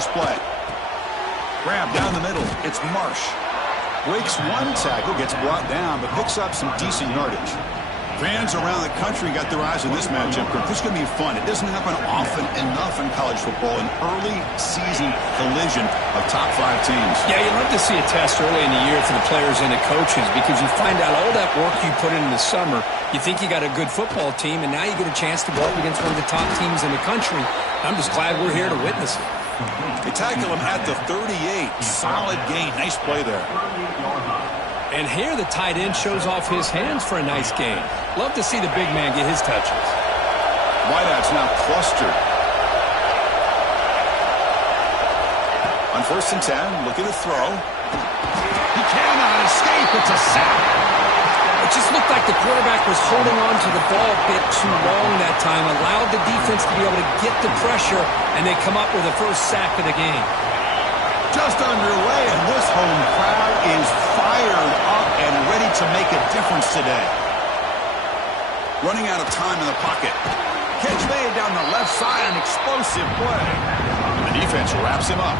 first play. Grab down the middle. It's Marsh. Breaks one tackle, gets brought down, but picks up some decent yardage. Fans around the country got their eyes on this matchup. This is going to be fun. It doesn't happen often enough in college football, an early season collision of top 5 teams. Yeah, you love to see a test early in the year for the players and the coaches because you find out all that work you put in the summer. You think you got a good football team, and now you get a chance to go up against one of the top teams in the country. I'm just glad we're here to witness it. They tackle him at the 38. Solid gain. Nice play there. And here the tight end shows off his hands for a nice gain. Love to see the big man get his touches. Wideouts now clustered. On 1st and 10, looking to throw. He cannot escape. It's a sack. It just looked like the quarterback was holding on to the ball a bit too long that time, allowed the defense to be able to get the pressure, and they come up with the first sack of the game. Just underway, and this home crowd is fired up and ready to make a difference today. Running out of time in the pocket. Catch made down the left side, an explosive play. The defense wraps him up.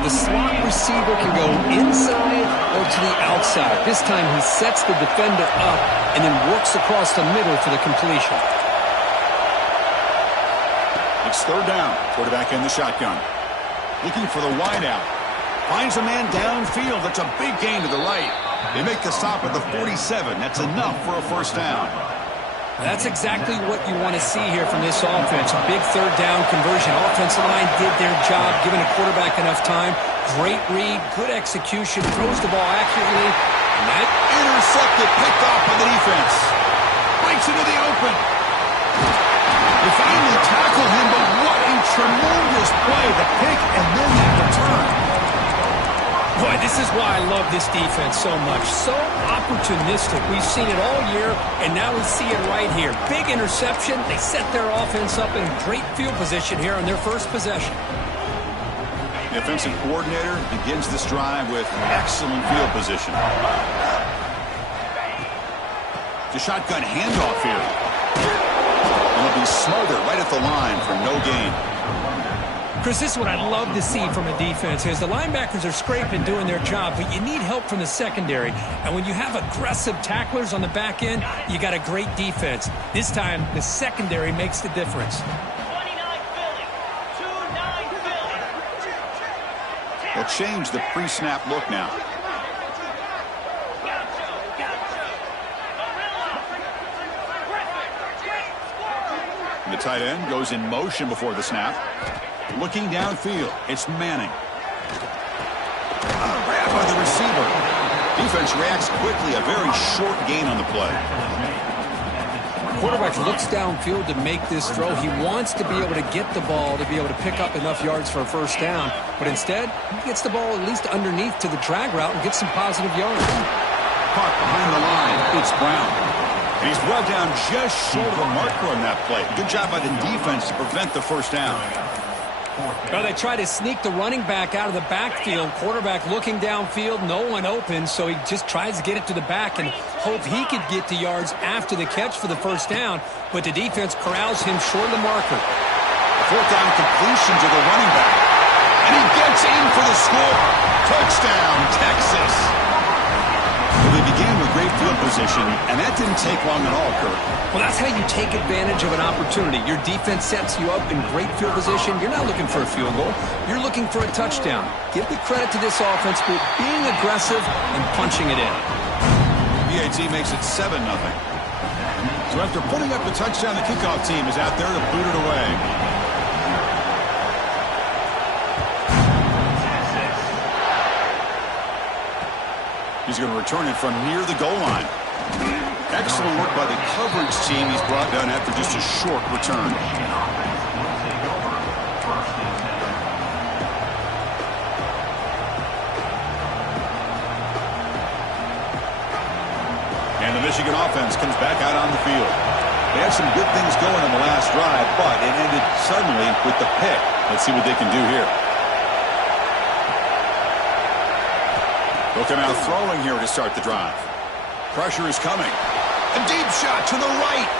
The slot receiver can go inside or to the outside. This time he sets the defender up and then works across the middle for the completion. It's 3rd down. Quarterback in the shotgun. Looking for the wideout. Finds a man downfield. That's a big gain to the right. They make the stop at the 47. That's enough for a first down. That's exactly what you want to see here from this offense. A big 3rd down conversion. Offensive line did their job, giving a quarterback enough time. Great read, good execution, throws the ball accurately. And that intercepted, picked off by the defense. Breaks into the open. They finally tackle him, but what a tremendous play. The pick and then that return. Boy, this is why I love this defense so much. So opportunistic. We've seen it all year, and now we see it right here. Big interception. They set their offense up in great field position here on their first possession. The offensive coordinator begins this drive with excellent field position. The shotgun handoff here. And it'll be smothered right at the line for no gain. Chris, this is what I'd love to see from a defense is the linebackers are scraping, doing their job, but you need help from the secondary. And when you have aggressive tacklers on the back end, you got a great defense. This time, the secondary makes the difference. They'll change the pre-snap look now. The tight end goes in motion before the snap. Looking downfield, it's Manning. Grabbed by the receiver. Defense reacts quickly, a very short gain on the play. Quarterback looks downfield to make this throw. He wants to be able to get the ball to be able to pick up enough yards for a first down. But instead, he gets the ball at least underneath to the drag route and gets some positive yards. Caught behind the line, it's Brown. And he's brought down just short of the marker on that play. Good job by the defense to prevent the first down. Well, they try to sneak the running back out of the backfield. Quarterback looking downfield, no one open, so he just tries to get it to the back and hope he could get to yards after the catch for the first down, but the defense corrals him short of the marker. 4th down completion to the running back. And he gets in for the score. Touchdown, Texas. Well, they began with great field position, and that didn't take long at all, Kurt. Well, that's how you take advantage of an opportunity. Your defense sets you up in great field position. You're not looking for a field goal. You're looking for a touchdown. Give the credit to this offense for being aggressive and punching it in. BAT makes it 7-0. So after putting up the touchdown, the kickoff team is out there to boot it away. He's going to return it from near the goal line. Excellent work by the coverage team. He's brought down after just a short return. And the Michigan offense comes back out on the field. They had some good things going on the last drive, but it ended suddenly with the pick. Let's see what they can do here. They'll come out throwing here to start the drive. Pressure is coming. A deep shot to the right.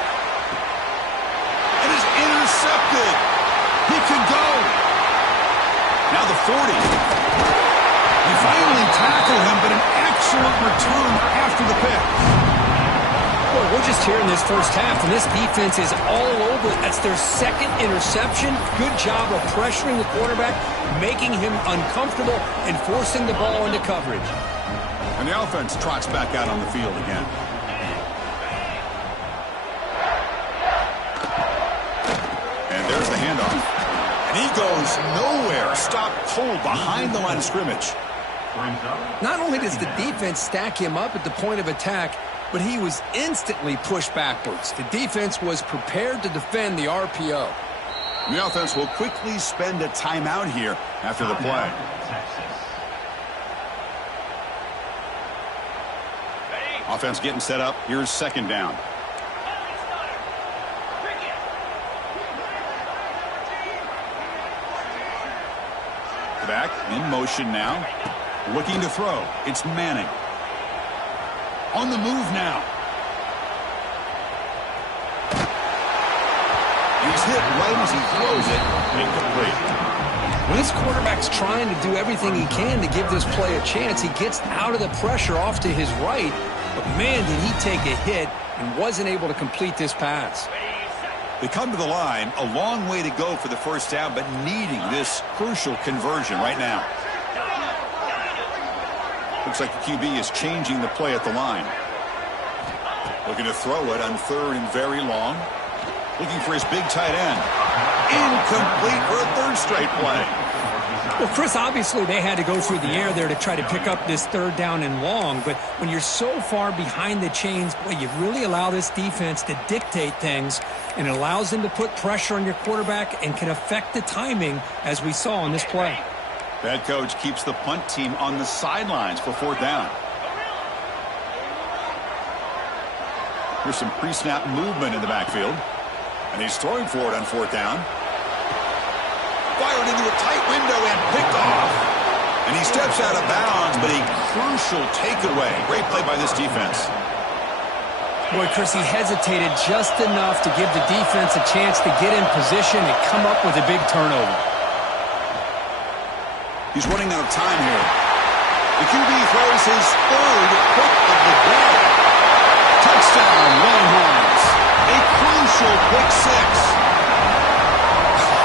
It is intercepted. He could go. Now the 40. He finally tackled him, but an excellent return after the pick. Well, we're just here in this first half, and this defense is all over it. That's their second interception. Good job of pressuring the quarterback, making him uncomfortable, and forcing the ball into coverage. And the offense trots back out on the field again. And there's the handoff. And he goes nowhere. Stop cold behind the line of scrimmage. Not only does the defense stack him up at the point of attack, but he was instantly pushed backwards. The defense was prepared to defend the RPO. The offense will quickly spend a timeout here after the play. Offense getting set up. Here's second down. The back in motion now. Looking to throw. It's Manning. On the move now. He's hit right as he throws it. Incomplete. When this quarterback's trying to do everything he can to give this play a chance, he gets out of the pressure off to his right. But, man, did he take a hit and wasn't able to complete this pass. They come to the line. A long way to go for the first down, but needing this crucial conversion right now. Looks like the QB is changing the play at the line. Looking to throw it on third and very long. Looking for his big tight end. Incomplete for a third straight play. Well, Chris, obviously they had to go through the air there to try to pick up this third down and long. But when you're so far behind the chains, boy, you really allow this defense to dictate things. And it allows them to put pressure on your quarterback and can affect the timing, as we saw on this play. Head coach keeps the punt team on the sidelines for fourth down. Here's some pre-snap movement in the backfield. And he's throwing for it on fourth down. Fired into a tight window and picked off. And he steps out of bounds, but a crucial takeaway. Great play by this defense. Boy, Chris, he hesitated just enough to give the defense a chance to get in position and come up with a big turnover. He's running out of time here. The QB throws his third pick of the day. Touchdown, Longhorns. A crucial pick six.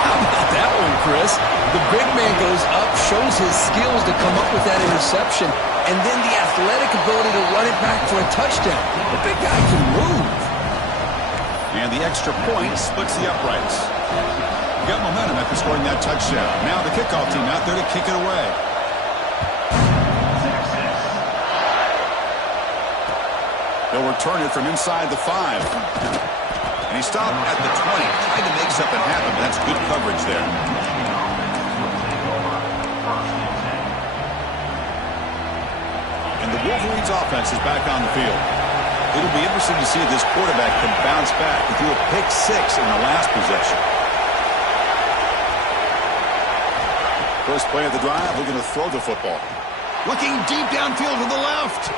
How about that one, Chris? The big man goes up, shows his skills to come up with that interception, and then the athletic ability to run it back for a touchdown. The big guy can move. And the extra point splits the uprights. Got momentum after scoring that touchdown. Now the kickoff team out there to kick it away. They'll return it from inside the 5. And he stopped at the 20. Trying to make something happen, but that's good coverage there. And the Wolverines offense is back on the field. It'll be interesting to see if this quarterback can bounce back and do a pick six in the last possession. First play of the drive, looking to throw the football. Looking deep downfield to the left.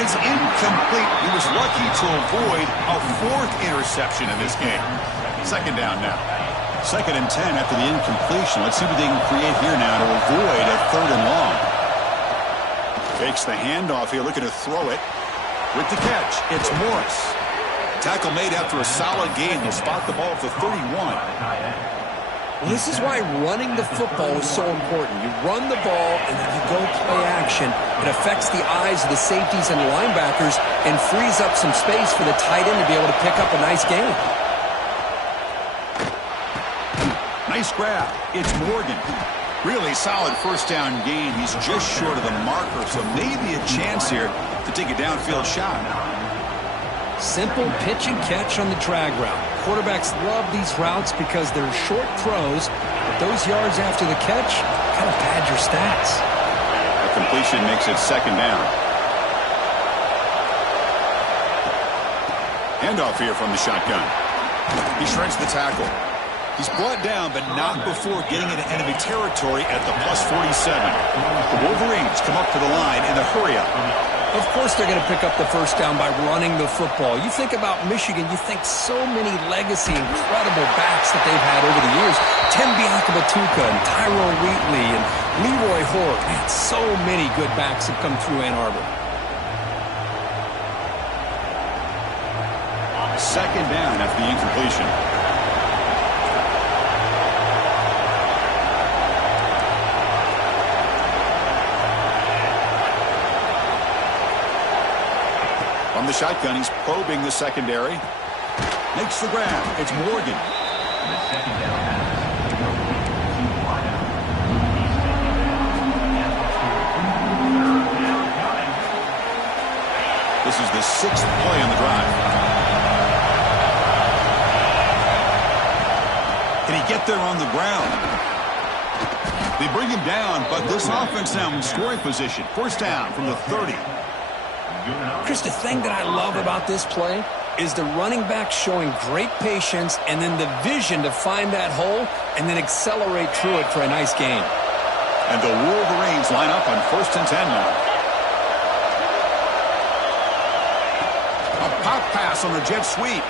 It's incomplete. He was lucky to avoid a fourth interception in this game. Second down now. 2nd and 10 after the incompletion. Let's see what they can create here now to avoid a third and long. Takes the handoff here, looking to throw it. With the catch, it's Morris. Tackle made after a solid gain. He'll spot the ball at the 31. Well, this is why running the football is so important. You run the ball, and then you go play action. It affects the eyes of the safeties and linebackers and frees up some space for the tight end to be able to pick up a nice gain. Nice grab. It's Morgan. Really solid first down gain. He's just short of the marker, so maybe a chance here to take a downfield shot. Simple pitch and catch on the drag route. Quarterbacks love these routes because they're short throws, but those yards after the catch kind of pad your stats. The completion makes it second down. Handoff here from the shotgun. He shreds the tackle. He's brought down, but not before getting into enemy territory at the +47. The Wolverines come up to the line in a hurry-up. Of course they're going to pick up the first down by running the football. You think about Michigan, you think so many legacy, incredible backs that they've had over the years. Tim Biakabatuka and Tyrone Wheatley and Leroy Hort. Man, so many good backs have come through Ann Arbor. Second down after the incompletion. From the shotgun, he's probing the secondary. Makes the grab. It's Morgan. This is the 6th play on the drive. Can he get there on the ground? They bring him down, but this offense now in scoring position. First down from the 30. Chris, the thing that I love about this play is the running back showing great patience and then the vision to find that hole and then accelerate through it for a nice gain. And the Wolverines line up on 1st and 10 now. A pop pass on the jet sweep.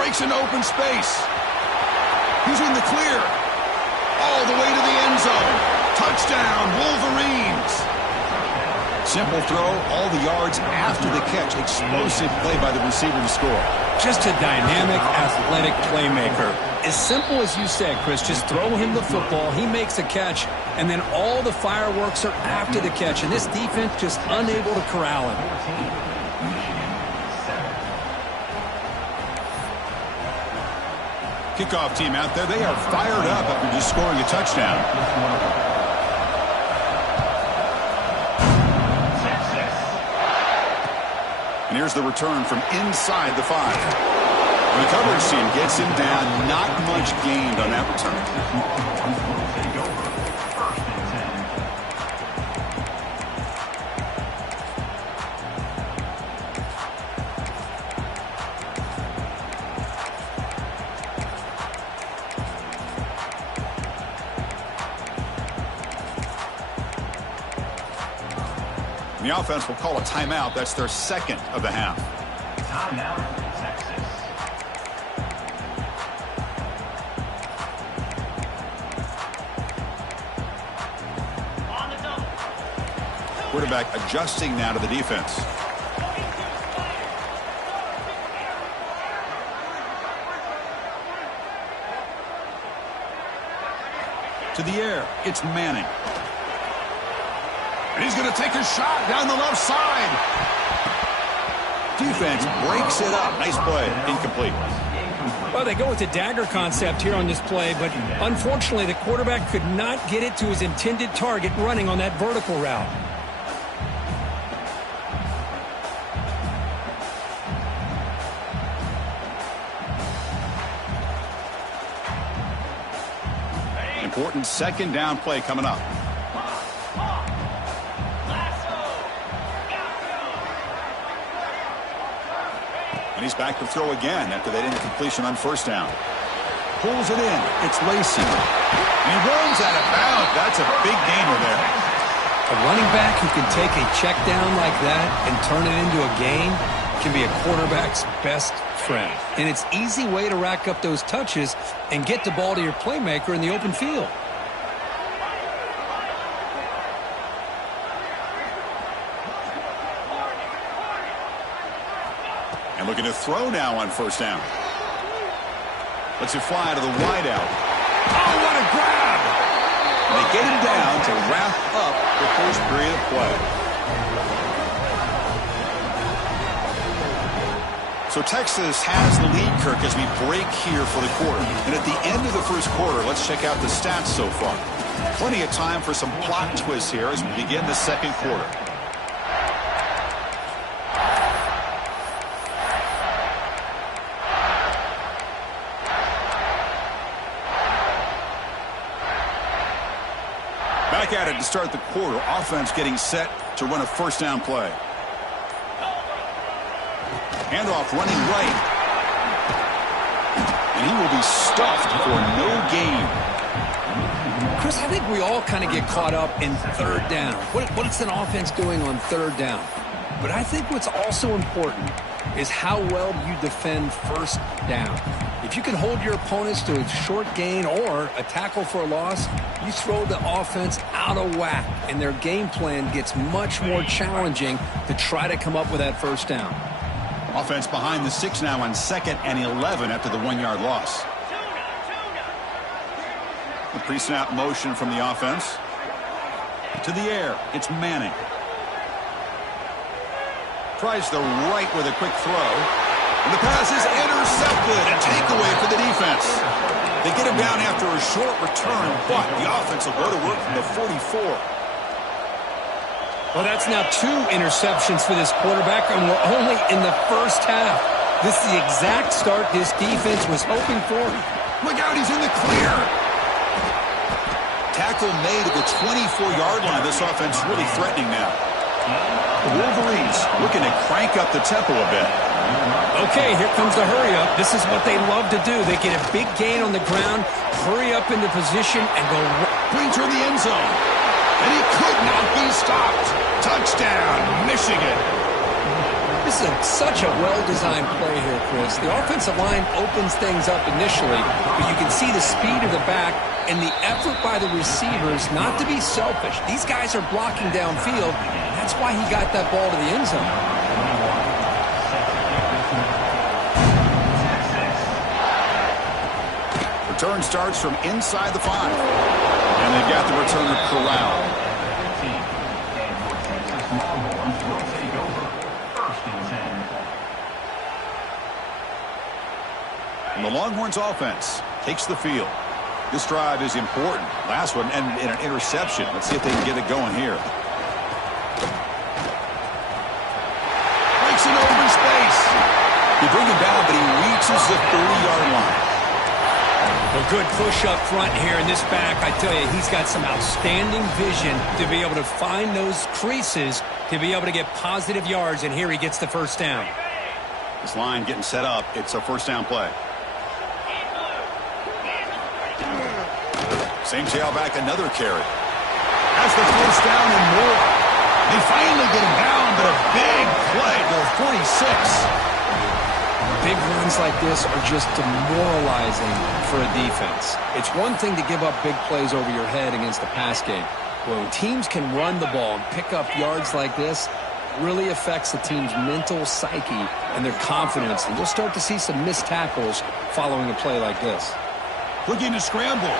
Breaks into open space. He's in the clear. All the way to the end zone. Touchdown, Wolverines. Simple throw, all the yards after the catch. Explosive play by the receiver to score. Just a dynamic, athletic playmaker. As simple as you said, Chris, just throw him the football, he makes a catch, and then all the fireworks are after the catch. And this defense just unable to corral him. Kickoff team out there, they are fired up after just scoring a touchdown. And here's the return from inside the 5. And the coverage team gets him down. Not much gained on that return. The offense will call a timeout. That's their 2nd of the half. Timeout, Texas. On the double. Quarterback adjusting now to the defense. To the air. It's Manning. And he's going to take a shot down the left side. Defense breaks it up. Nice play. Incomplete. Well, they go with the dagger concept here on this play, but unfortunately the quarterback could not get it to his intended target running on that vertical route. Important 2nd down play coming up. And he's back to throw again after that incompletion on 1st down. Pulls it in. It's Lacey. And he runs out of bounds. That's a big gainer there. A running back who can take a check down like that and turn it into a gain can be a quarterback's best friend. And it's an easy way to rack up those touches and get the ball to your playmaker in the open field. And looking to throw now on 1st down. Lets it fly to the wideout. Oh, what a grab! And they get him down to wrap up the first period of play. So Texas has the lead, Kirk, as we break here for the quarter. And at the end of the first quarter, let's check out the stats so far. Plenty of time for some plot twists here as we begin the 2nd quarter. Back at it to start the quarter. Offense getting set to run a 1st down play. Handoff running right. And he will be stuffed for no gain. Chris, I think we all kind of get caught up in third down. What's an offense doing on third down? But I think what's also important is how well you defend first down. If you can hold your opponents to a short gain or a tackle for a loss, you throw the offense out of whack, and their game plan gets much more challenging to try to come up with that first down. Offense behind the 6 now on 2nd and 11 after the 1-yard loss. The pre-snap motion from the offense. To the air, it's Manning. Tries the right with a quick throw. And the pass is intercepted. A takeaway for the defense. They get him down after a short return, but the offense will go to work from the 44. Well, that's now 2 interceptions for this quarterback, and we're only in the first half. This is the exact start this defense was hoping for. Look out, he's in the clear. Tackle made at the 24-yard line. This offense really threatening now. The Wolverines looking to crank up the tempo a bit. Okay, here comes the hurry up. This is what they love to do. They get a big gain on the ground, hurry up into position, and go Brings her in the end zone. And he could not be stopped. Touchdown, Michigan. This is such a well-designed play here, Chris. The offensive line opens things up initially, but you can see the speed of the back and the effort by the receivers not to be selfish. These guys are blocking downfield. That's why he got that ball to the end zone. Return starts from inside the 5. And they've got the returner corralled. And the Longhorns offense takes the field. This drive is important. Last one and an interception. Let's see if they can get it going here. Breaks it over in space. You bring him down, but he reaches the 30-yard line. A good push up front here in this back. I tell you, he's got some outstanding vision to be able to find those creases, to be able to get positive yards, and here he gets the first down. This line getting set up. It's a first down play. Same tailback, another carry. Has the first down and more. They finally get him down, but a big play to the 46. Big runs like this are just demoralizing for a defense. It's one thing to give up big plays over your head against the pass game. But when teams can run the ball and pick up yards like this, it really affects the team's mental psyche and their confidence. And you'll start to see some missed tackles following a play like this. Looking to scramble.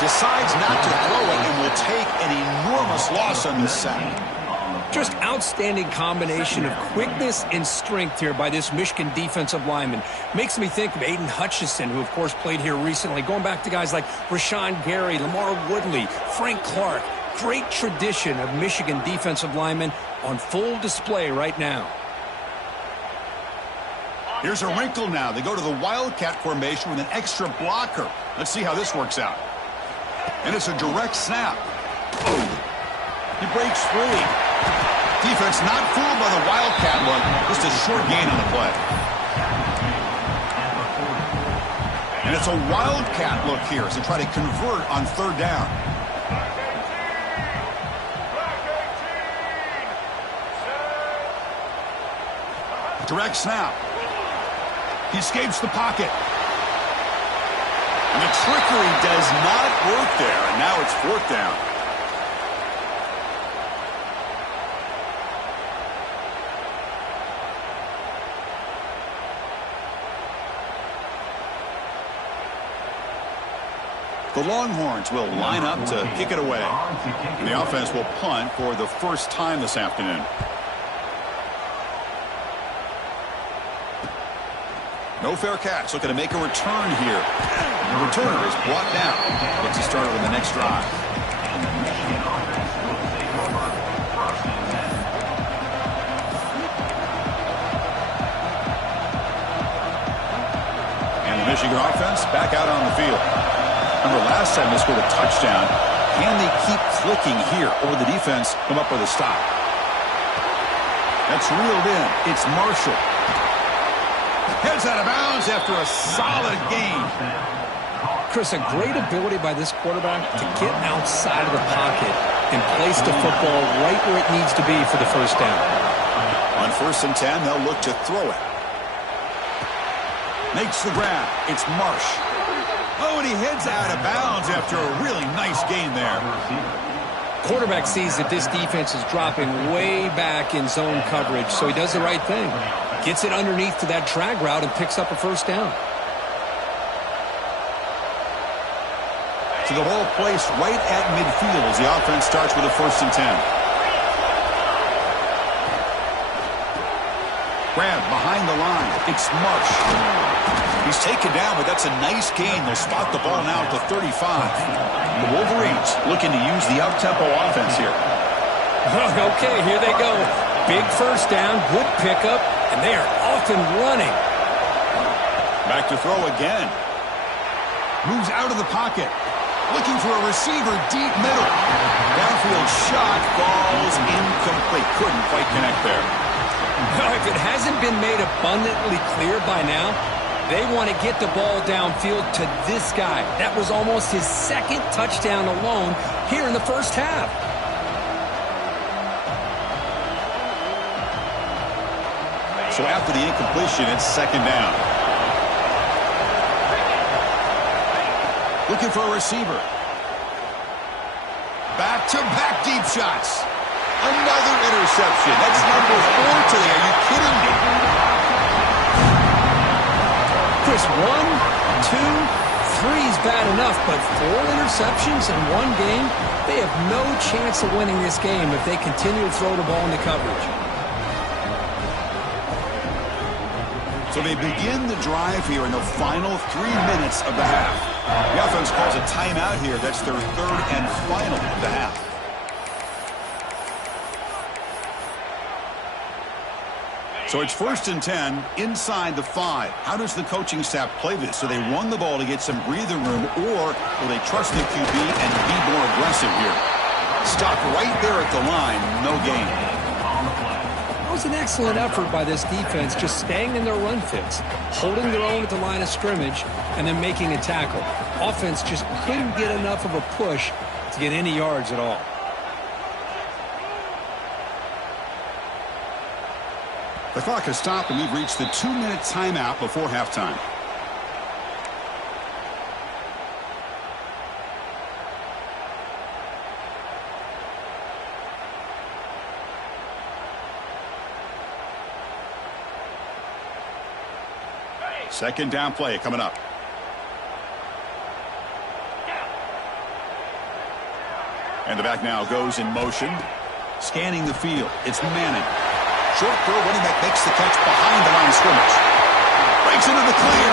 Decides not to throw it and will take an enormous loss on this sack. Just outstanding combination of quickness and strength here by this Michigan defensive lineman. Makes me think of Aiden Hutchinson, who, of course, played here recently. Going back to guys like Rashawn Gary, Lamar Woodley, Frank Clark. Great tradition of Michigan defensive linemen on full display right now. Here's a wrinkle now. They go to the Wildcat formation with an extra blocker. Let's see how this works out. And it's a direct snap. He breaks free. Defense not fooled by the Wildcat look. Just a short gain on the play. And it's a Wildcat look here as they try to convert on third down. Direct snap. He escapes the pocket. And the trickery does not work there. And now it's fourth down. The Longhorns will line up to kick it away. And the offense will punt for the first time this afternoon. No fair catch. Looking to make a return here. The returner is brought down. Gets you started on the next drive. And the Michigan offense back out on the field. Remember last time they scored a touchdown. Can they keep clicking here, or the defense come up with a stop? That's reeled in. It's Marshall. Heads out of bounds after a solid gain. Chris, a great ability by this quarterback to get outside of the pocket and place the football right where it needs to be for the first down. On 1st and 10, they'll look to throw it. Makes the grab. It's Marsh. Oh, and he heads out of bounds after a really nice gain there. Quarterback sees that this defense is dropping way back in zone coverage, so he does the right thing. Gets it underneath to that drag route and picks up a first down. So the ball placed right at midfield as the offense starts with a 1st and 10. Grab behind the line. It's Marsh. He's taken down, but that's a nice gain. They'll spot the ball now at the 35. The Wolverines looking to use the up-tempo offense here. Okay, here they go. Big first down, good pickup, and they are off and running. Back to throw again. Moves out of the pocket. Looking for a receiver deep middle. Downfield shot falls incomplete. Couldn't quite connect there. If it hasn't been made abundantly clear by now, they want to get the ball downfield to this guy. That was almost his 2nd touchdown alone here in the first half. So after the incompletion, it's 2nd down. Looking for a receiver. Back-to-back deep shots. Another interception. That's number 4 today. Are you kidding me? Chris, 1, 2, 3 is bad enough, but 4 interceptions in one game, they have no chance of winning this game if they continue to throw the ball into coverage. So they begin the drive here in the final 3 minutes of the half. The offense calls a timeout here. That's their 3rd and final of the half. So it's 1st and 10 inside the 5. How does the coaching staff play this? So they run the ball to get some breathing room, or will they trust the QB and be more aggressive here? Stop right there at the line. No gain. That was an excellent effort by this defense, just staying in their run fits, holding their own at the line of scrimmage, and then making a tackle. Offense just couldn't get enough of a push to get any yards at all. The clock has stopped, and we've reached the 2-minute timeout before halftime. Second down play coming up. And the back now goes in motion. Scanning the field. It's Madden. Short throw, running back makes the catch behind the line of scrimmage. Breaks into the clear.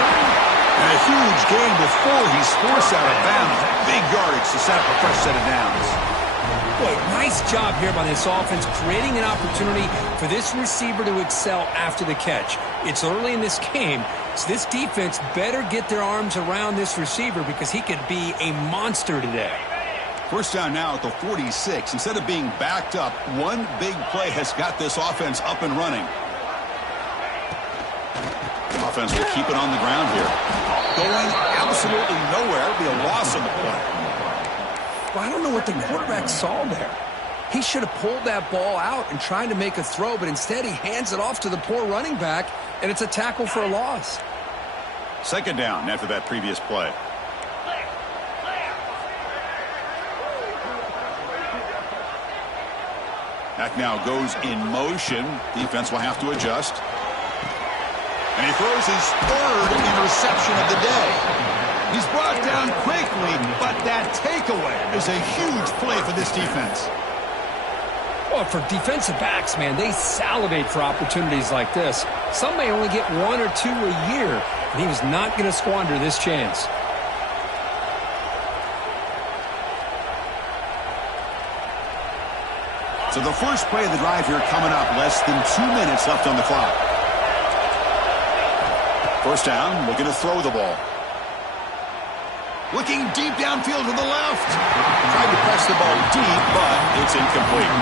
And a huge gain before he's forced out of bounds. Big yardage to set up a fresh set of downs. Boy, nice job here by this offense, creating an opportunity for this receiver to excel after the catch. It's early in this game, so this defense better get their arms around this receiver because he could be a monster today. First down now at the 46. Instead of being backed up, one big play has got this offense up and running. Offense will keep it on the ground here. Going absolutely nowhere. It'll be a loss on the play. Well, I don't know what the quarterback saw there. He should have pulled that ball out and tried to make a throw, but instead he hands it off to the poor running back, and it's a tackle for a loss. Second down after that previous play. That now goes in motion. Defense will have to adjust. And he throws his 3rd interception of the day. He's brought down quickly, but that takeaway is a huge play for this defense. Well, for defensive backs, man, they salivate for opportunities like this. Some may only get 1 or 2 a year, and he was not going to squander this chance. So the first play of the drive here coming up, less than 2 minutes left on the clock. First down, looking to throw the ball. Looking deep downfield to the left. Tried to press the ball deep, but it's incomplete.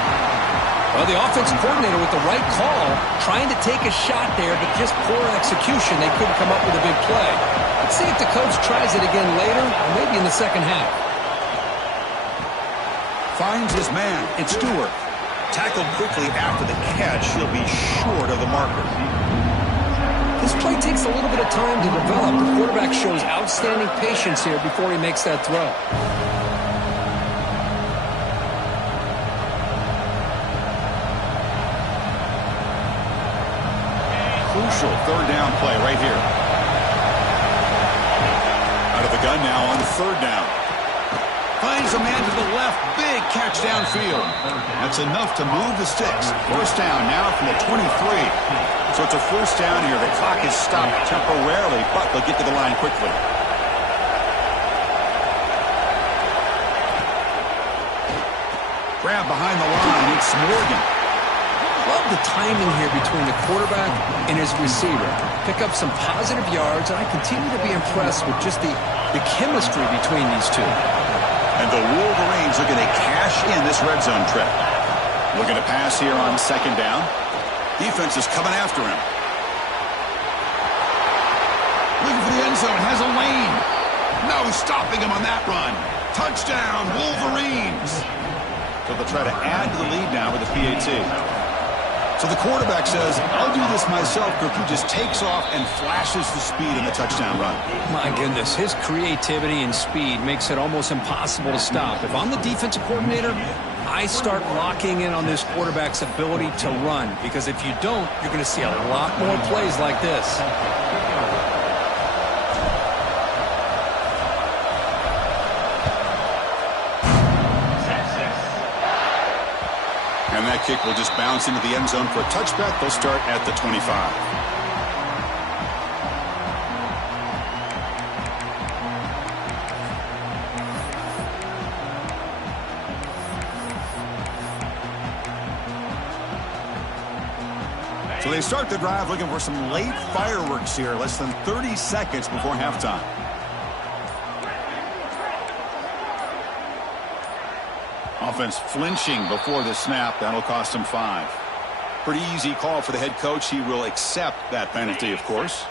Well, the offensive coordinator with the right call, trying to take a shot there, but just poor execution. They couldn't come up with a big play. Let's see if the coach tries it again later, or maybe in the second half. Finds his man. It's Stewart. Tackled quickly after the catch. He'll be short of the marker. This play takes a little bit of time to develop. The quarterback shows outstanding patience here before he makes that throw. Crucial third down play right here. Out of the gun now on third down. Finds a man to the left. Big catch downfield. That's enough to move the sticks. First down now from the 23. So it's a first down here. The clock is stopped temporarily, but they'll get to the line quickly. Grab behind the line. It's Morgan. Love the timing here between the quarterback and his receiver. Pick up some positive yards, and I continue to be impressed with just the chemistry between these two. And the Wolverines looking to cash in this red zone trip. Looking to pass here on second down. Defense is coming after him. Looking for the end zone. Has a lane. No stopping him on that run. Touchdown, Wolverines. So they'll try to add to the lead now with the PAT. So the quarterback says, I'll do this myself. He just takes off and flashes the speed in the touchdown run. My goodness, his creativity and speed makes it almost impossible to stop. If I'm the defensive coordinator, I start locking in on this quarterback's ability to run, because if you don't, you're going to see a lot more plays like this. And that kick will just bounce into the end zone for a touchback. They'll start at the 25. So they start the drive looking for some late fireworks here. Less than 30 seconds before halftime. Offense flinching before the snap. That'll cost him 5. Pretty easy call for the head coach. He will accept that penalty, of course.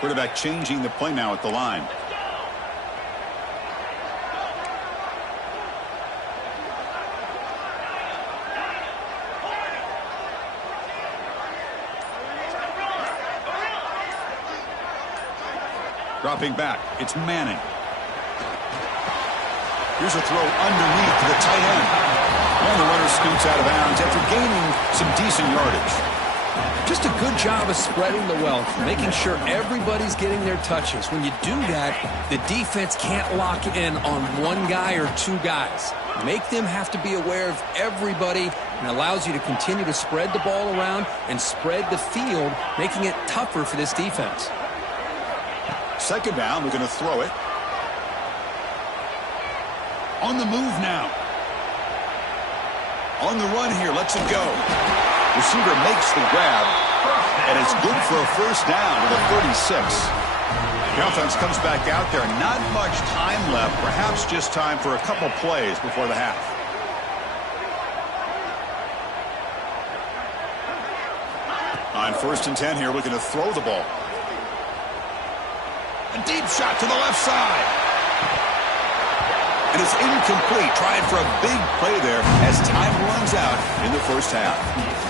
Quarterback changing the play now at the line. Dropping back. It's Manning. Here's a throw underneath to the tight end. And the runner scoots out of bounds after gaining some decent yardage. Just a good job of spreading the wealth, making sure everybody's getting their touches. When you do that, the defense can't lock in on one guy or two guys. Make them have to be aware of everybody, and allows you to continue to spread the ball around and spread the field, making it tougher for this defense. Second down, we're going to throw it. On the move now. On the run here, lets it go. Receiver makes the grab, and it's good for a first down with a 36. The offense comes back out there. Not much time left, perhaps just time for a couple plays before the half. On 1st and 10 here, looking to throw the ball. A deep shot to the left side. And it's incomplete. Trying for a big play there as time runs out in the first half.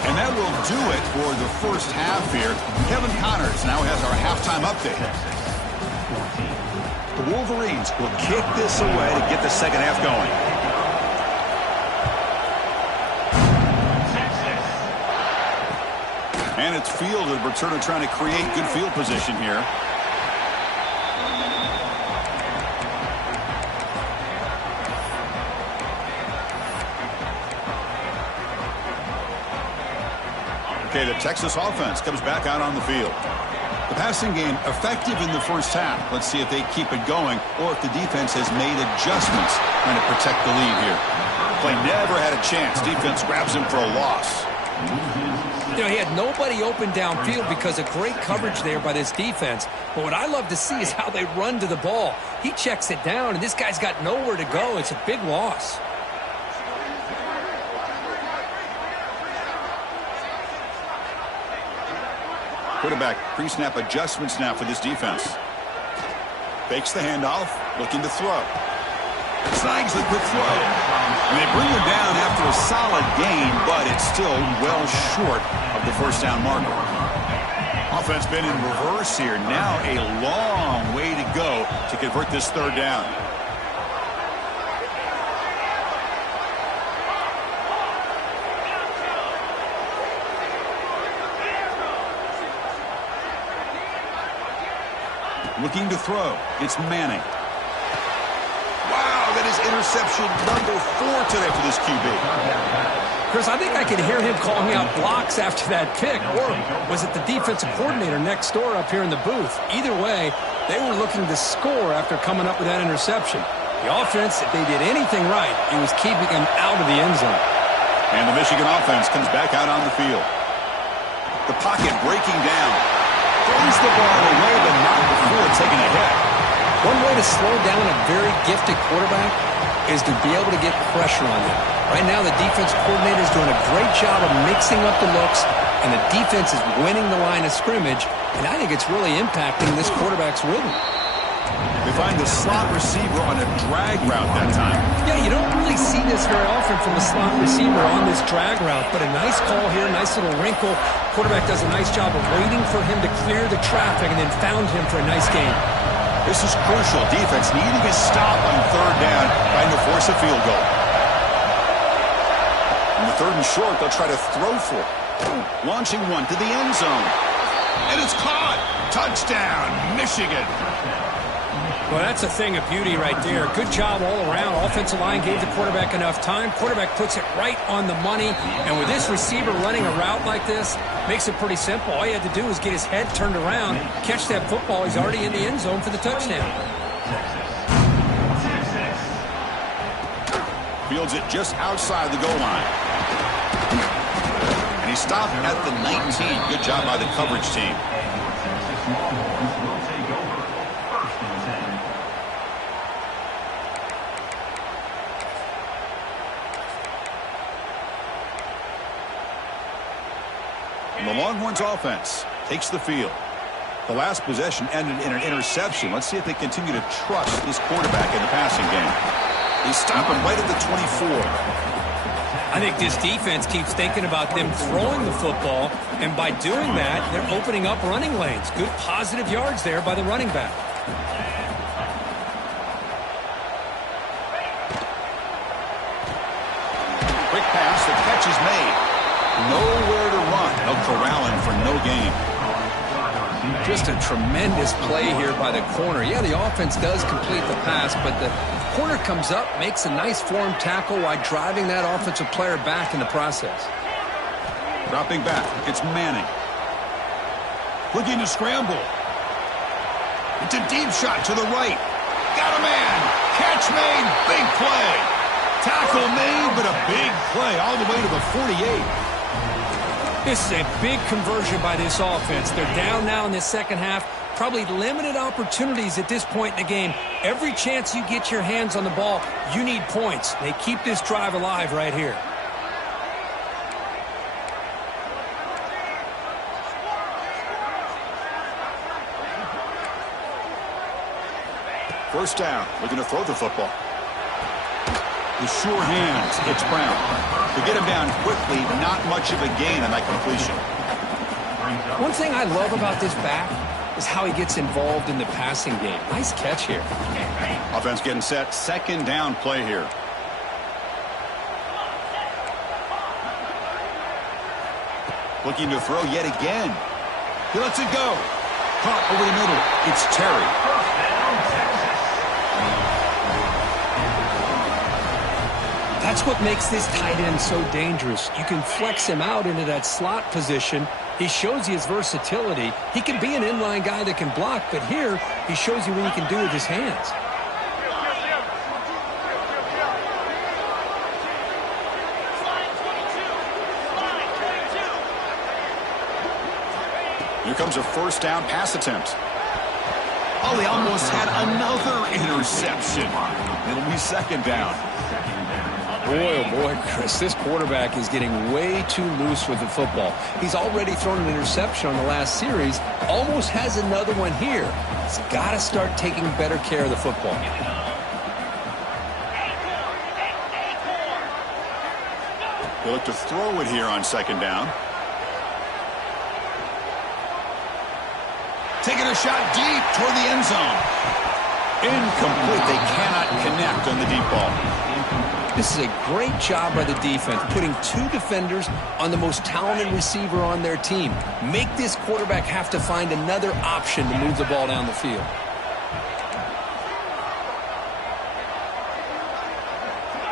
And that will do it for the first half here. Kevin Connors now has our halftime update. The Wolverines will kick this away to get the second half going. And it's fielded. Returner trying to create good field position here. Okay, the Texas offense comes back out on the field. The passing game effective in the first half. Let's see if they keep it going or if the defense has made adjustments trying to protect the lead here. Play never had a chance. Defense grabs him for a loss. You know, he had nobody open downfield because of great coverage there by this defense. But what I love to see is how they run to the ball. He checks it down, and this guy's got nowhere to go. It's a big loss. Quarterback pre-snap adjustments now for this defense. Fakes the handoff, looking to throw. Snags the quick throw. And they bring him down after a solid gain, but it's still well short of the first down marker. Offense been in reverse here. Now a long way to go to convert this third down. Looking to throw. It's Manning. Wow, that is interception number 4 today for this QB. Chris, I think I could hear him calling out blocks after that pick. Or was it the defensive coordinator next door up here in the booth? Either way, they were looking to score after coming up with that interception. The offense, if they did anything right, it was keeping them out of the end zone. And the Michigan offense comes back out on the field. The pocket breaking down. Throws the ball away, but not before taking a hit. One way to slow down a very gifted quarterback is to be able to get pressure on them. Right now, the defense coordinator is doing a great job of mixing up the looks, and the defense is winning the line of scrimmage, and I think it's really impacting this quarterback's rhythm. They find the slot receiver on a drag route that time. Yeah, you don't really see this very often from a slot receiver on this drag route, but a nice call here, nice little wrinkle. Quarterback does a nice job of waiting for him to clear the traffic and then found him for a nice gain. This is crucial. Defense needing a stop on third down, trying to force a field goal. In the third and short, they'll try to throw for it. Launching one to the end zone. And it's caught. Touchdown, Michigan. Well, that's a thing of beauty right there. Good job all around. Offensive line gave the quarterback enough time. Quarterback puts it right on the money. And with this receiver running a route like this, makes it pretty simple. All you had to do was get his head turned around, catch that football. He's already in the end zone for the touchdown. Fields it just outside the goal line. And he stopped at the 19. Good job by the coverage team. And the Longhorns offense takes the field. The last possession ended in an interception. Let's see if they continue to trust this quarterback in the passing game. They stop him right at the 24. I think this defense keeps thinking about them throwing the football, and by doing that, they're opening up running lanes. Good positive yards there by the running back. Quick pass, the catch is made. Nowhere to run. They'll corral him for no gain. Just a tremendous play here by the corner. Yeah, the offense does complete the pass, but the corner comes up, makes a nice form tackle while driving that offensive player back in the process. Dropping back, it's Manning. Looking to scramble. It's a deep shot to the right. Got a man. Catch made. Big play. Tackle made, but a big play all the way to the 48. This is a big conversion by this offense. They're down now in the second half. Probably limited opportunities at this point in the game. Every chance you get your hands on the ball, you need points. They keep this drive alive right here. First down, looking to throw the football. With sure hands, it's Brown. To get him down quickly, not much of a gain on that completion. One thing I love about this back is how he gets involved in the passing game. Nice catch here. Offense getting set, second down play here. Looking to throw yet again. He lets it go. Caught over the middle. It's Terry. That's what makes this tight end so dangerous. You can flex him out into that slot position. He shows you his versatility. He can be an inline guy that can block, but here he shows you what he can do with his hands. Here comes a first down pass attempt. Oh, they almost had another interception. It'll be second down. Boy, oh boy, Chris, this quarterback is getting way too loose with the football. He's already thrown an interception on the last series, almost has another one here. He's got to start taking better care of the football. They look to throw it here on second down. Taking a shot deep toward the end zone. Incomplete. They cannot connect on the deep ball. This is a great job by the defense, putting two defenders on the most talented receiver on their team. Make this quarterback have to find another option to move the ball down the field.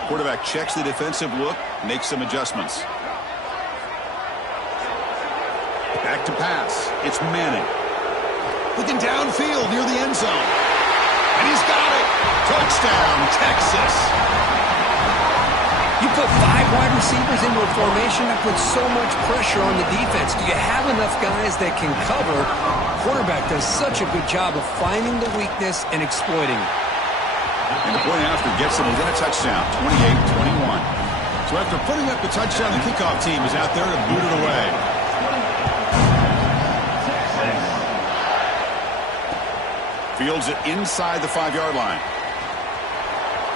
Quarterback checks the defensive look, makes some adjustments. Back to pass. It's Manning. Looking downfield near the end zone. And he's got it. Touchdown, Texas. You put 5 wide receivers into a formation, that puts so much pressure on the defense. Do you have enough guys that can cover? Quarterback does such a good job of finding the weakness and exploiting it. And the point after gets them within a touchdown, 28-21. So after putting up the touchdown, the kickoff team is out there to boot it away. Fields it inside the 5-yard line.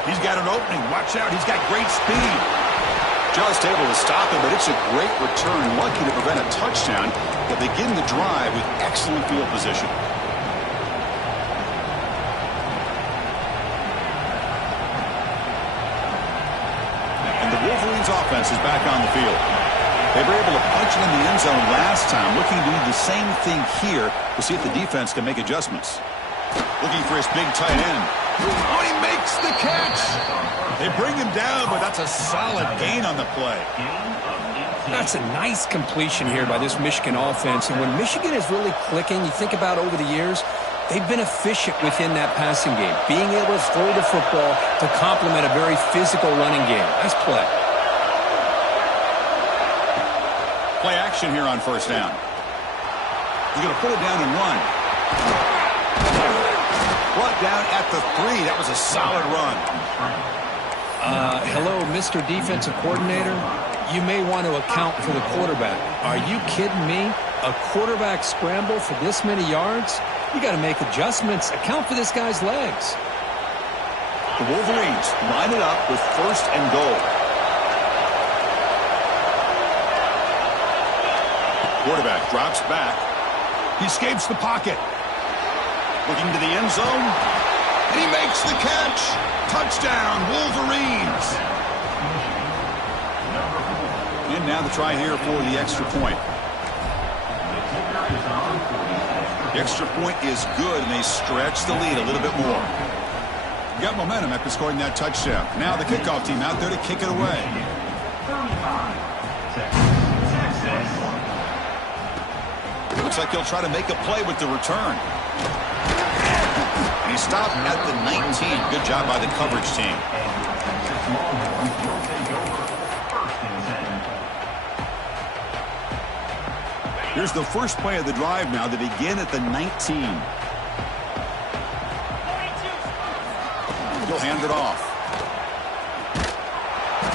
He's got an opening. Watch out. He's got great speed. Just able to stop him, but it's a great return. Lucky to prevent a touchdown, but begin the drive with excellent field position. And the Wolverines offense is back on the field. They were able to punch it in the end zone last time, looking to do the same thing here to see if the defense can make adjustments. Looking for his big tight end. Oh, he makes the catch. They bring him down, but that's a solid gain on the play. That's a nice completion here by this Michigan offense. And when Michigan is really clicking, you think about over the years, they've been efficient within that passing game, being able to throw the football to complement a very physical running game. Nice play. Play action here on first down. He's going to put it down and run. Brought down at the 3. That was a solid run. Hello, Mr. Defensive Coordinator. You may want to account for the quarterback. Are you kidding me? A quarterback scramble for this many yards? You got to make adjustments. Account for this guy's legs. The Wolverines line it up with first and goal. Quarterback drops back. He escapes the pocket. Looking to the end zone. And he makes the catch. Touchdown, Wolverines. And now the try here for the extra point. The extra point is good, and they stretch the lead a little bit more. Got momentum after scoring that touchdown. Now the kickoff team out there to kick it away. Looks like he'll try to make a play with the return. And he stopped at the 19. Good job by the coverage team. Here's the first play of the drive now. They begin at the 19. He'll hand it off.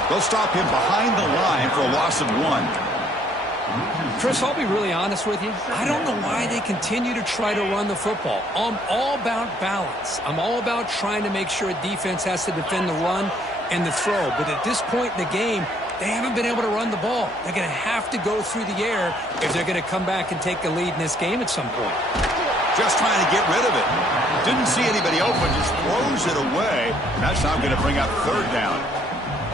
They'll stop him behind the line for a loss of 1. Chris, I'll be really honest with you. I don't know why they continue to try to run the football. I'm all about balance. I'm all about trying to make sure a defense has to defend the run and the throw. But at this point in the game, they haven't been able to run the ball. They're going to have to go through the air if they're going to come back and take the lead in this game at some point. Just trying to get rid of it. Didn't see anybody open, just throws it away. And that's now going to bring up third down.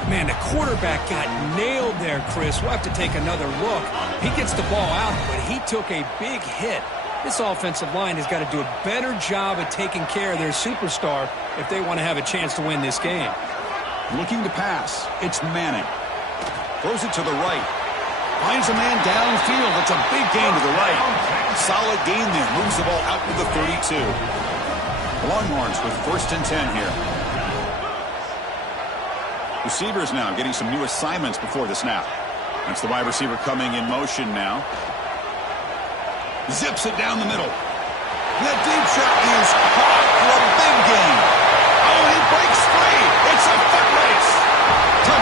Man, the quarterback got nailed there, Chris. We'll have to take another look. He gets the ball out, but he took a big hit. This offensive line has got to do a better job of taking care of their superstar if they want to have a chance to win this game. Looking to pass. It's Manning. Throws it to the right. Finds a man downfield. That's a big gain to the right. Solid gain there. Moves the ball out to the 32. Longhorns with first and 10 here. Receivers now getting some new assignments before the snap. That's the wide receiver coming in motion now. Zips it down the middle. That deep shot is caught for a big gain. Oh, he breaks free. It's a foot race.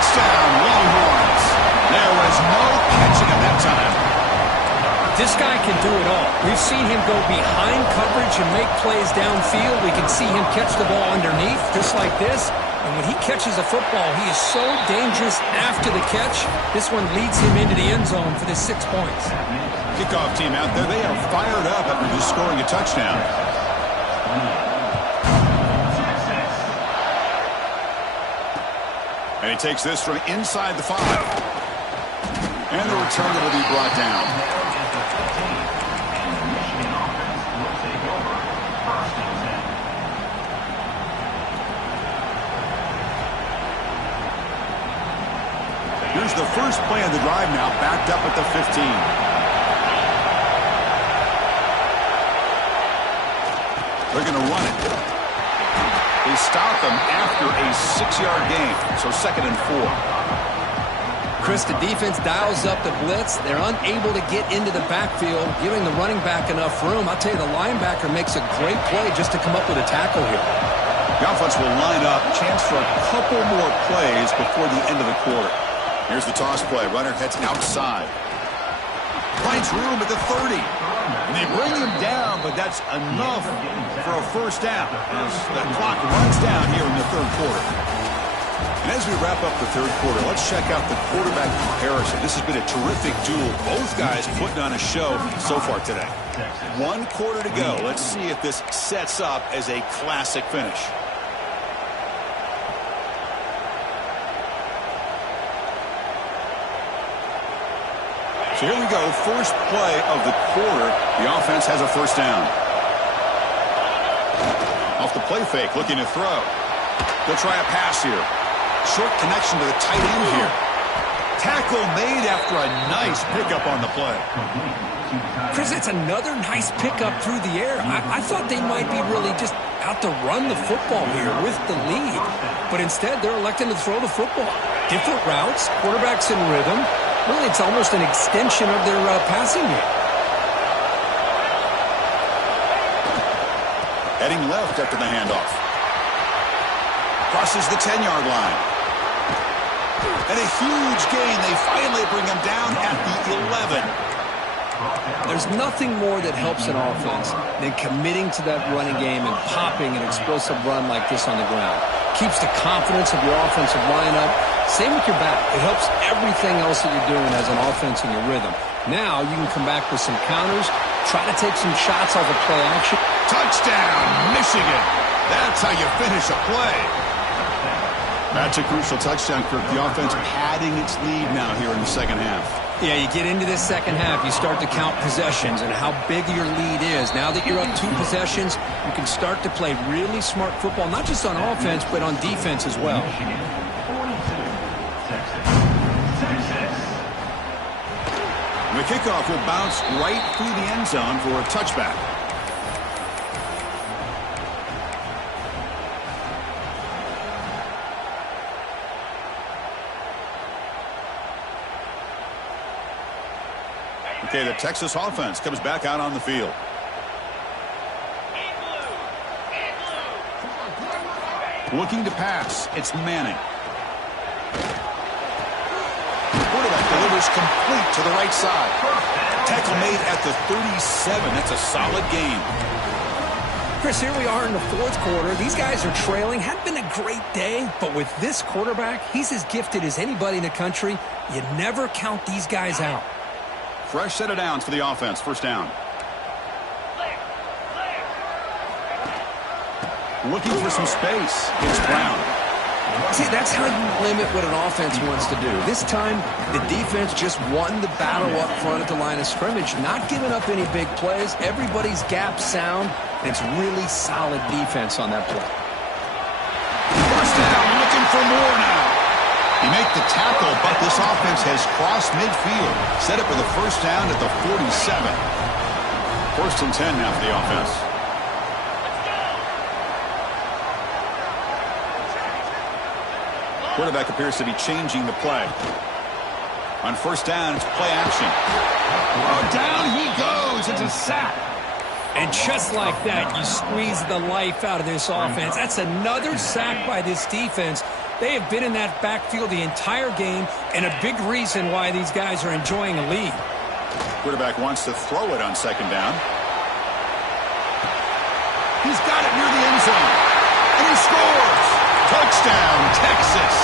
Touchdown, Longhorns. There was no catching him that time. This guy can do it all. We've seen him go behind coverage and make plays downfield. We can see him catch the ball underneath, just like this. And when he catches a football, he is so dangerous after the catch. This one leads him into the end zone for the 6 points. Kickoff team out there, they are fired up after just scoring a touchdown. And he takes this from inside the 5. And the return will be brought down. Here's the first play of the drive now, backed up at the 15. They're going to run it. They stop them after a 6-yard gain, so 2nd and 4. Chris, the defense dials up the blitz. They're unable to get into the backfield, giving the running back enough room. I'll tell you, the linebacker makes a great play just to come up with a tackle here. The offense will line up, chance for a couple more plays before the end of the quarter. Here's the toss play. Runner heads outside. Finds room at the 30. And they bring him down, but that's enough for a first down as the clock runs down here in the 3rd quarter. And as we wrap up the 3rd quarter, let's check out the quarterback comparison. This has been a terrific duel. Both guys putting on a show so far today. 1 quarter to go. Let's see if this sets up as a classic finish. So here we go, first play of the quarter. The offense has a first down. Off the play fake, looking to throw. They'll try a pass here. Short connection to the tight end here. Tackle made after a nice pickup on the play. Chris, it's another nice pickup through the air. I thought they might be really just out to run the football here with the lead. But instead, they're electing to throw the football. Different routes, quarterbacks in rhythm. Really, it's almost an extension of their passing game. Heading left after the handoff. Crosses the 10-yard line. And a huge gain. They finally bring him down at the 11. There's nothing more that helps an offense than committing to that running game and popping an explosive run like this on the ground. Keeps the confidence of your offensive lineup. Same with your back. It helps everything else that you're doing as an offense in your rhythm. Now you can come back with some counters, try to take some shots off of play action. Touchdown, Michigan. That's how you finish a play. That's a crucial touchdown, Kirk. The offense padding its lead now here in the 2nd half. Yeah, you get into this 2nd half, you start to count possessions and how big your lead is. Now that you're up 2 possessions, you can start to play really smart football, not just on offense, but on defense as well. The kickoff will bounce right through the end zone for a touchback. Okay, the Texas offense comes back out on the field. Looking to pass. It's Manning. Quarterback delivers complete to the right side. Tackle made at the 37. That's a solid gain. Chris, here we are in the 4th quarter. These guys are trailing. Hadn't been a great day, but with this quarterback, he's as gifted as anybody in the country. You never count these guys out. Fresh set of downs for the offense. First down. Looking for some space. It's Brown. See, that's how you limit what an offense wants to do. This time, the defense just won the battle up front at the line of scrimmage, not giving up any big plays. Everybody's gap sound. It's really solid defense on that play. First down, looking for more now. You make the tackle, but this offense has crossed midfield. Set up for the first down at the 47. 1st and 10 now for the offense. Quarterback appears to be changing the play. On first down, it's play action. Oh, down he goes. It's a sack. And just like that, you squeeze the life out of this offense. That's another sack by this defense. They have been in that backfield the entire game, and a big reason why these guys are enjoying a lead. Quarterback wants to throw it on second down. He's got it near the end zone. And he scores! Touchdown, Texas!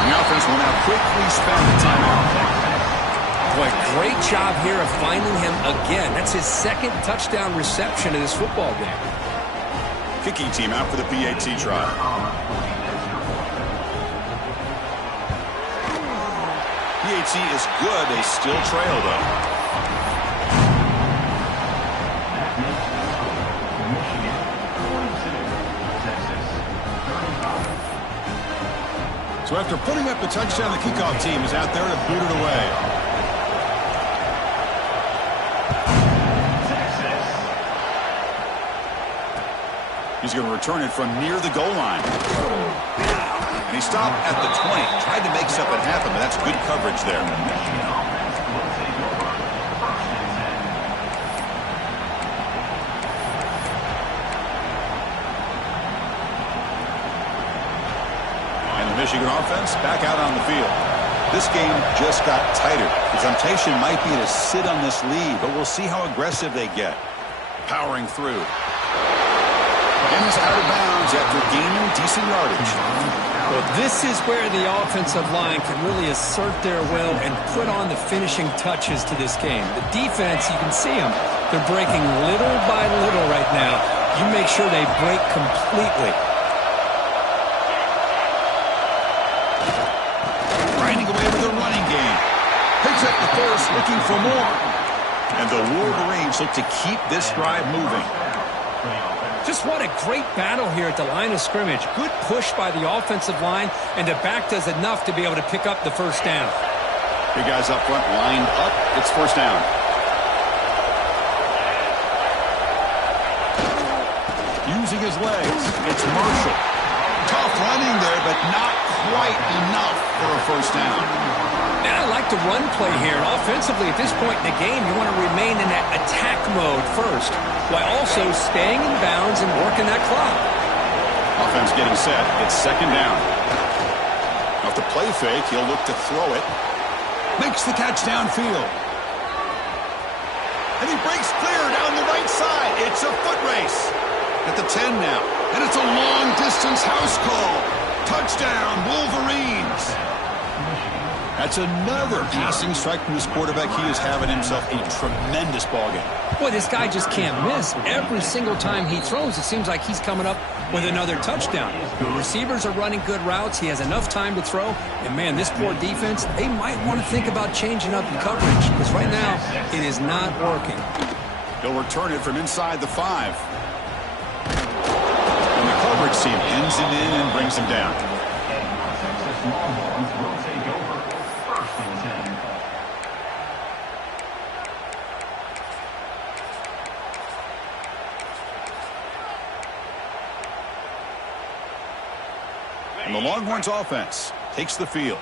And the offense will now quickly spend the timeout. Boy, great job here of finding him again. That's his second touchdown reception of this football game. Kicking team out for the PAT try. PAT is good. They still trail, though. So after putting up the touchdown, the kickoff team is out there to boot it away. He's going to return it from near the goal line. And he stopped at the 20. Tried to make something happen, but that's good coverage there. And the Michigan offense back out on the field. This game just got tighter. The temptation might be to sit on this lead, but we'll see how aggressive they get. Powering through. And he's out of bounds after gaining decent yardage. Well, this is where the offensive line can really assert their will and put on the finishing touches to this game. The defense, you can see them. They're breaking little by little right now. You make sure they break completely. Grinding away with a running game. Picks up the first, looking for more. And the Wolverines look to keep this drive moving. Just what a great battle here at the line of scrimmage. Good push by the offensive line, and the back does enough to be able to pick up the first down. Big guys up front lined up. It's first down. Using his legs, it's Marshall. Tough running there, but not quite enough for a first down. Now I like the run play here. And offensively, at this point in the game, you want to remain in that attack mode first, while also staying in bounds and working that clock. Offense getting set. It's second down. Off the play fake, he'll look to throw it. Makes the catch downfield. And he breaks clear down the right side. It's a foot race. At the 10 now. And it's a long-distance house call. Touchdown, Wolverines. That's another passing strike from this quarterback. He is having himself a tremendous ballgame. Boy, this guy just can't miss. Every single time he throws, it seems like he's coming up with another touchdown. The receivers are running good routes. He has enough time to throw. And, man, this poor defense, they might want to think about changing up the coverage because right now it is not working. He'll return it from inside the 5. And the coverage team pins him in and brings him down. And the Longhorns offense takes the field.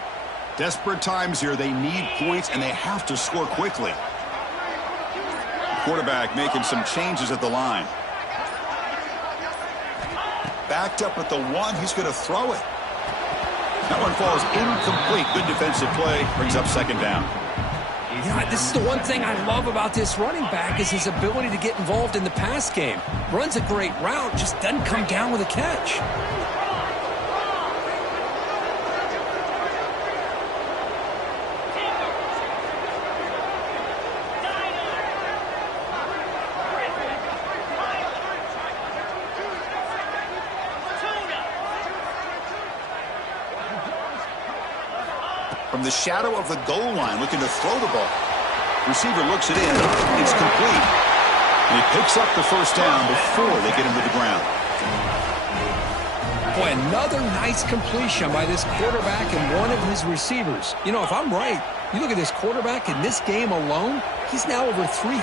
Desperate times here. They need points, and they have to score quickly. Quarterback making some changes at the line. Backed up at the 1. He's going to throw it. That one falls incomplete. Good defensive play. Brings up second down. Yeah, this is the one thing I love about this running back is his ability to get involved in the pass game. Runs a great route, just doesn't come down with a catch. From the shadow of the goal line, looking to throw the ball. Receiver looks it in. It's complete. And he picks up the first down before they get him to the ground. Boy, another nice completion by this quarterback and one of his receivers. You know, if I'm right, you look at this quarterback in this game alone, he's now over 350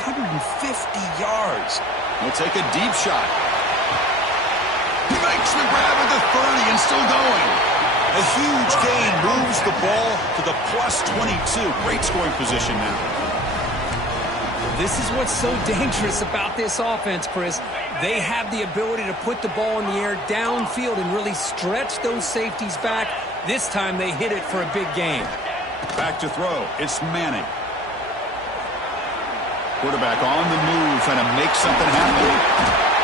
yards. He'll take a deep shot. He makes the grab at the 30 and still going. A huge gain moves the ball to the plus 22. Great scoring position now. This is what's so dangerous about this offense, Chris. They have the ability to put the ball in the air downfield and really stretch those safeties back. This time they hit it for a big gain. Back to throw. It's Manning. Quarterback on the move, trying to make something happen.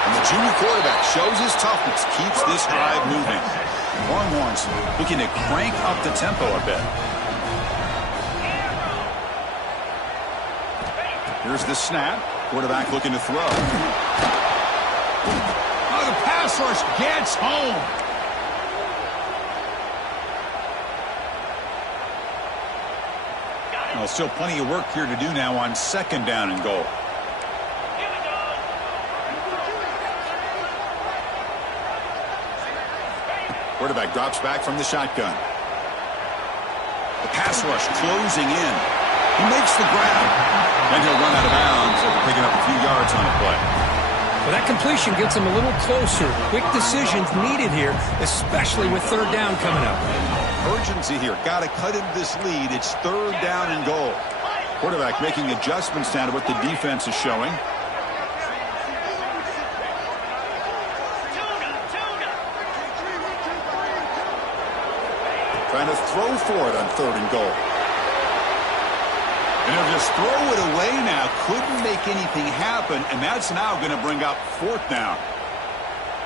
And the junior quarterback shows his toughness, keeps this drive moving. Longhorns looking to crank up the tempo a bit. Here's the snap. Quarterback looking to throw. Oh, the pass rush gets home. Well, still plenty of work here to do now on 2nd down and goal. Quarterback drops back from the shotgun. The pass rush closing in. He makes the grab. Then he'll run out of bounds after picking up a few yards on the play. Well, that completion gets him a little closer. Quick decisions needed here, especially with 3rd down coming up. Urgency here. Got to cut into this lead. It's 3rd down and goal. Quarterback making adjustments now to what the defense is showing. Trying to throw for it on 3rd and goal. And he'll just throw it away now. Couldn't make anything happen, and that's now going to bring up 4th down.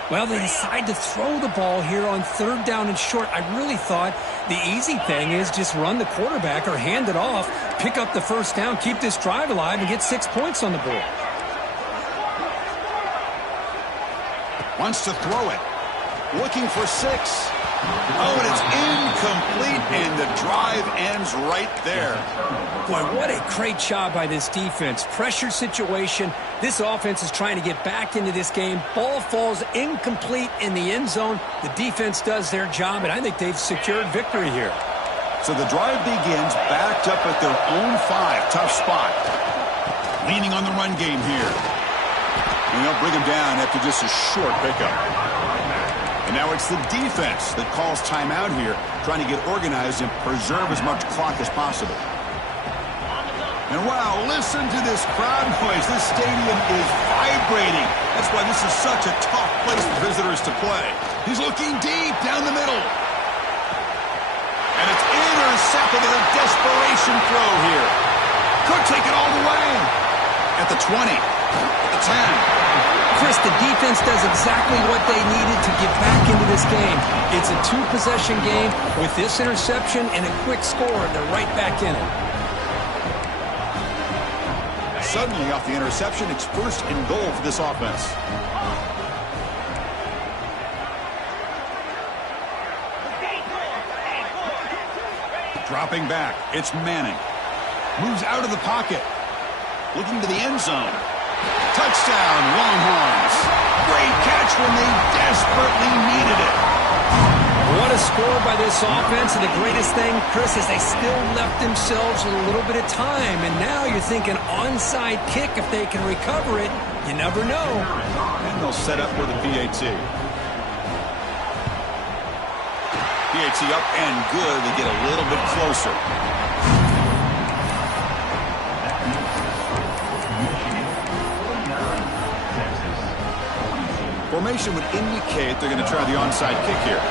Well, they decide to throw the ball here on 3rd down and short. I really thought the easy thing is just run the quarterback or hand it off, pick up the 1st down, keep this drive alive, and get 6 points on the board. Wants to throw it. Looking for 6. Oh, and it's incomplete, and the drive ends right there. Boy, what a great job by this defense. Pressure situation. This offense is trying to get back into this game. Ball falls incomplete in the end zone. The defense does their job, and I think they've secured victory here. So the drive begins backed up at their own 5. Tough spot. Leaning on the run game here. And they'll bring him down after just a short pickup. And now it's the defense that calls timeout here, trying to get organized and preserve as much clock as possible. And wow, listen to this crowd noise. This stadium is vibrating. That's why this is such a tough place for visitors to play. He's looking deep down the middle. And it's intercepted in a desperation throw here. Could take it all the way. At the 20, at the 10. Chris, the defense does exactly what they needed to get back into this game. It's a 2-possession game. With this interception and a quick score, they're right back in it. Suddenly, off the interception, it's 1st and goal for this offense. Dropping back, it's Manning. Moves out of the pocket. Looking to the end zone. Touchdown, Longhorns. Great catch when they desperately needed it. What a score by this offense, and the greatest thing, Chris, is they still left themselves with a little bit of time, and now you're thinking onside kick if they can recover it. You never know. And they'll set up for the PAT. PAT up and good. They get a little bit closer. Formation would indicate they're going to try the onside kick here.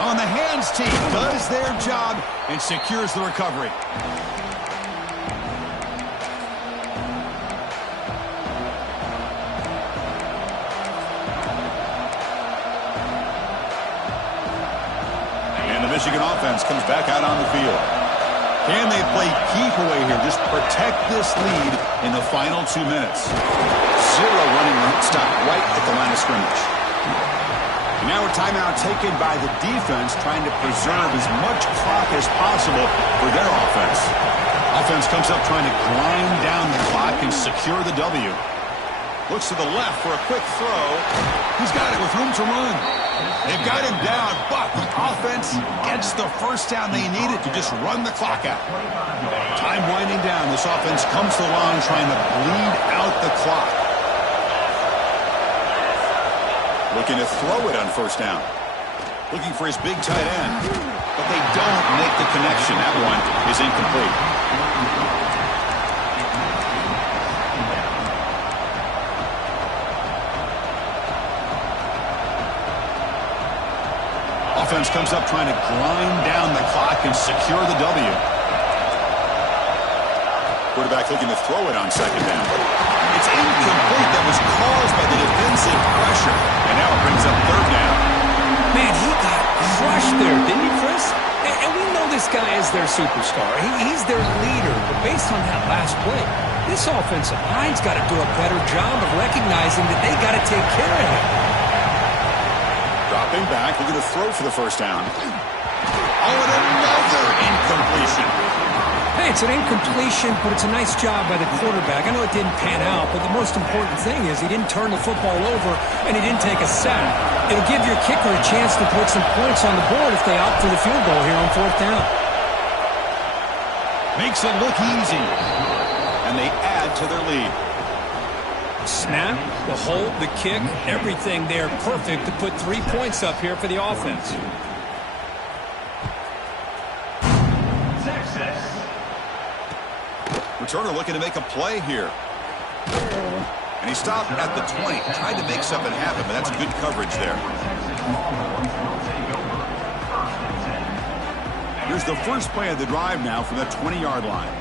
On the hands team does their job and secures the recovery. And the Michigan offense comes back out on the field. Can they play keep away here? Just protect this lead in the final 2 minutes. 0 running stop right at the line of scrimmage. And now a timeout taken by the defense, trying to preserve as much clock as possible for their offense. Offense comes up trying to grind down the clock and secure the W. Looks to the left for a quick throw. He's got it with room to run. They've got him down, but the offense gets the 1st down they needed to just run the clock out. Time winding down. This offense comes to the line trying to bleed out the clock. Looking to throw it on 1st down. Looking for his big tight end. But they don't make the connection. That one is incomplete. Offense comes up trying to grind down the clock and secure the W. Quarterback looking to throw it on second down. It's incomplete. That was caused by the defensive pressure. And now it brings up third down. Man, he got crushed there, didn't he, Chris? And we know this guy is their superstar. He's their leader. But based on that last play, this offensive line's got to do a better job of recognizing that they got to take care of him. Dropping back, looking to throw for the first down. Oh, and another incompletion. Hey, it's an incompletion, but it's a nice job by the quarterback. I know it didn't pan out, but the most important thing is he didn't turn the football over and he didn't take a sack. It'll give your kicker a chance to put some points on the board if they opt for the field goal here on fourth down. Makes it look easy. And they add to their lead. Snap, the hold, the kick, everything there perfect to put 3 points up here for the offense. Returner looking to make a play here. And he stopped at the 20. Tried to make something happen, but that's good coverage there. Here's the first play of the drive now from the 20-yard line.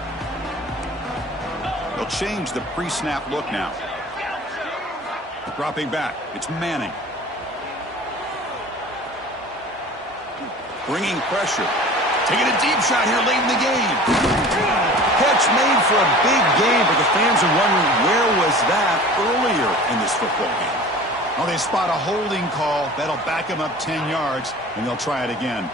They'll change the pre-snap look now. Dropping back, it's Manning. Bringing pressure. Taking a deep shot here late in the game. Catch made for a big game, but the fans are wondering where was that earlier in this football game. Oh, they spot a holding call. That'll back them up 10 yards, and they'll try it again.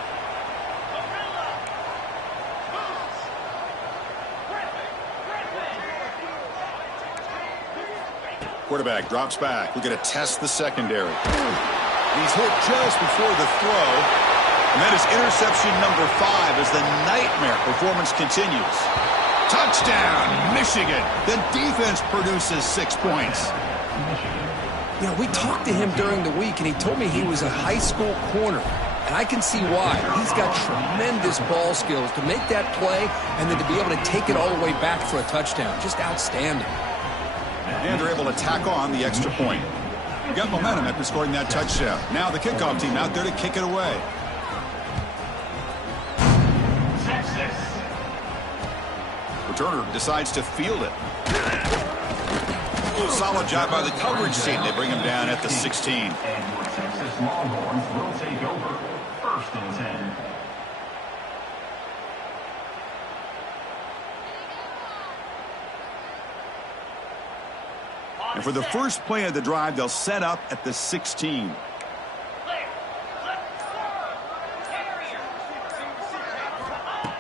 Quarterback drops back. We're going to test the secondary. He's hit just before the throw. And that is interception number 5 as the nightmare performance continues. Touchdown, Michigan. The defense produces 6 points. You know, we talked to him during the week, and he told me he was a high school corner. And I can see why. He's got tremendous ball skills to make that play and then to be able to take it all the way back for a touchdown. Just outstanding. And they're able to tack on the extra point. Got momentum after scoring that touchdown. Now the kickoff team out there to kick it away. Returner decides to field it. Solid job by the coverage team. They bring him down at the 16. And your Texas Longhorns will take over. 1st and 10. And for the first play of the drive, they'll set up at the 16.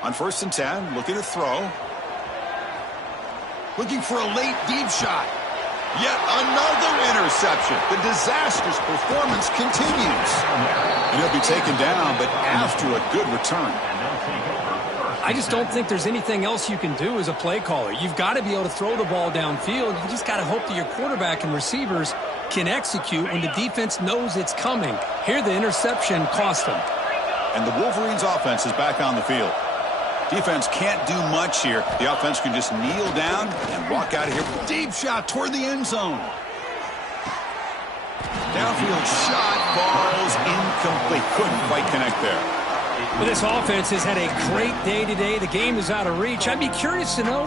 On 1st and 10, looking to throw. Looking for a late deep shot. Yet another interception. The disastrous performance continues. And he'll be taken down, but after a good return. I just don't think there's anything else you can do as a play caller. You've got to be able to throw the ball downfield. You just got to hope that your quarterback and receivers can execute when the defense knows it's coming. Here, the interception cost them. And the Wolverines' offense is back on the field. Defense can't do much here. The offense can just kneel down and walk out of here. Deep shot toward the end zone. Downfield shot falls incomplete. Couldn't quite connect there. Well, this offense has had a great day today. The game is out of reach. I'd be curious to know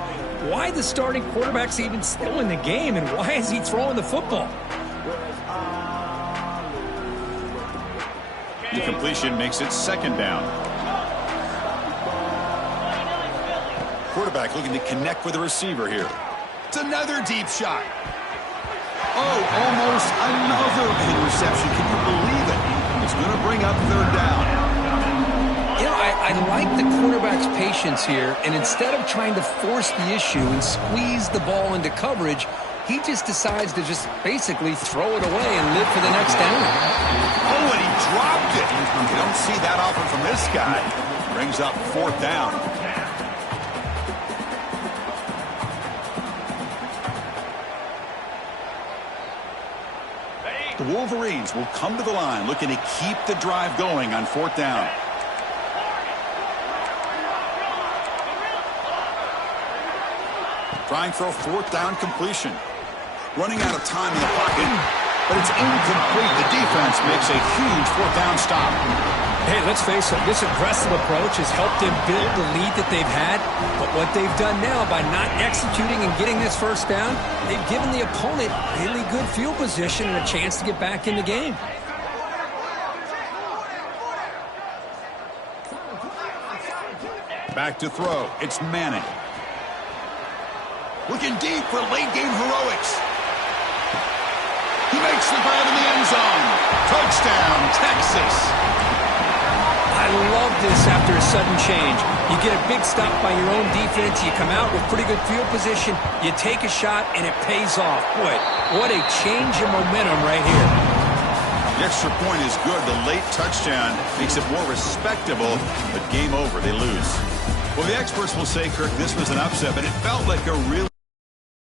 why the starting quarterback's even still in the game and why is he throwing the football? The completion makes it 2nd down. Quarterback looking to connect with the receiver here. It's another deep shot. Oh, almost another interception. Can you believe it? It's going to bring up 3rd down. You know, I like the quarterback's patience here, and instead of trying to force the issue and squeeze the ball into coverage, he just decides to just basically throw it away and live for the next down. Oh, and he dropped it. You don't see that often from this guy. Brings up 4th down. The Wolverines will come to the line looking to keep the drive going on 4th down. Trying for a 4th down completion. Running out of time in the pocket, but it's incomplete. The defense makes a huge 4th down stop. Hey, let's face it, this aggressive approach has helped them build the lead that they've had. But what they've done now by not executing and getting this 1st down, they've given the opponent really good field position and a chance to get back in the game. Back to throw. It's Manning. Looking deep for late-game heroics. He makes the grab in the end zone. Touchdown, Texas. I love this after a sudden change. You get a big stop by your own defense. You come out with pretty good field position. You take a shot, and it pays off. Boy, what a change in momentum right here. The extra point is good. The late touchdown makes it more respectable, but game over. They lose. Well, the experts will say, Kirk, this was an upset, but it felt like a really